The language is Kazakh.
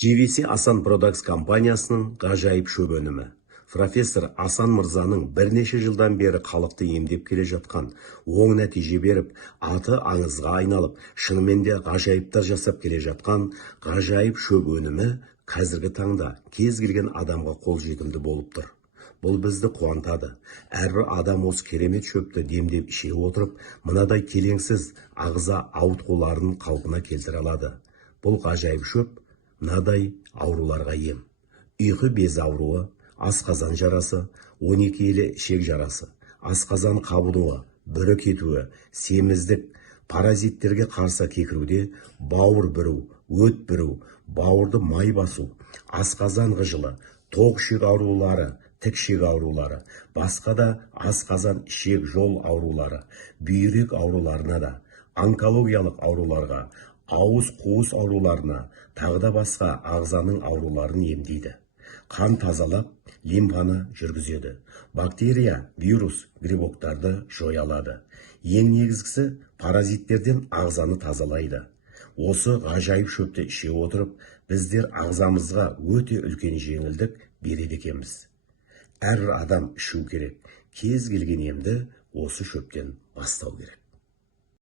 GVC Асан Products компаниясының ғажайып шөп өнімі. Профессор Асан Мырзаның бірнеше жылдан бері халықты емдеп келе жатқан, оң нәтиже беріп, аты аңызға айналып, шынымен де ғажайыптар жасап келе жатқан ғажайып шөп өнімі қазіргі таңда кез келген адамға қолжетімді болып тұр. Бұл бізді қуантады. Әрбір адам осы керемет шөпті демдеп іше отырып, мынадай келеңсіз ағза ауытқуларын қалпына келтіре алады. Бұл ғажайып шөп мынадай ауруларға ем. Ұйқы без ауруы, асқазан жарасы, 12 елі ішек жарасы, асқазан қабынуы, бүрі кетуі, семіздік, паразиттерге қарсы кекіруде, бауыр бүру, өт бүру, бауырды май басу, асқазан ғыжылы, тоқ ішек аурулары, тік ішек аурулары, басқа да асқазан ішек жол аурулары, бүйрек ауруларына да, онкологиялық ауруларға, ауыз қуыс ауруларына, тағы да басқа ағзаның ауруларын емдейді. Қан тазалап, лимфаны жүргізеді. Бактерия, вирус, грибоктарды жоя алады. Ең негізгісі паразиттерден ағзаны тазалайды. Осы ғажайып шөпті іше отырып, біздер ағзамызға өте үлкен жеңілдік береді екенбіз. Әрбір адам ішу керек. Кез келген емді осы шөптен бастау керек.